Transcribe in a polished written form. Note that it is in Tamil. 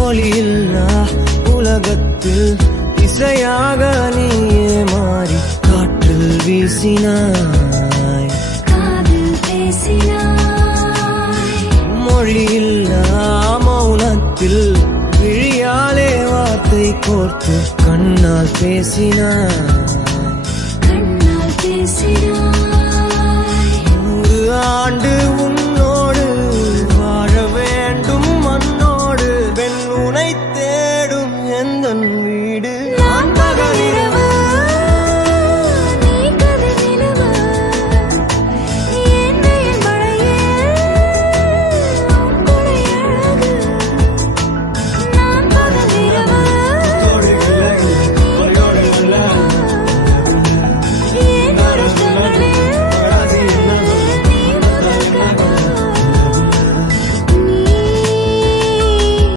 ஒளியில்லா உலகத்தில் இசையாக நீயே மாறி காற்றில் வீசினாய், காதில் பேசினாய். மொழியில்லா மௌனத்தில் விழியாலே வார்த்தை கோர்த்து கண்ணால் பேசினாய், கண்ணால் பேசினாய். 100 ஆண்டு உன்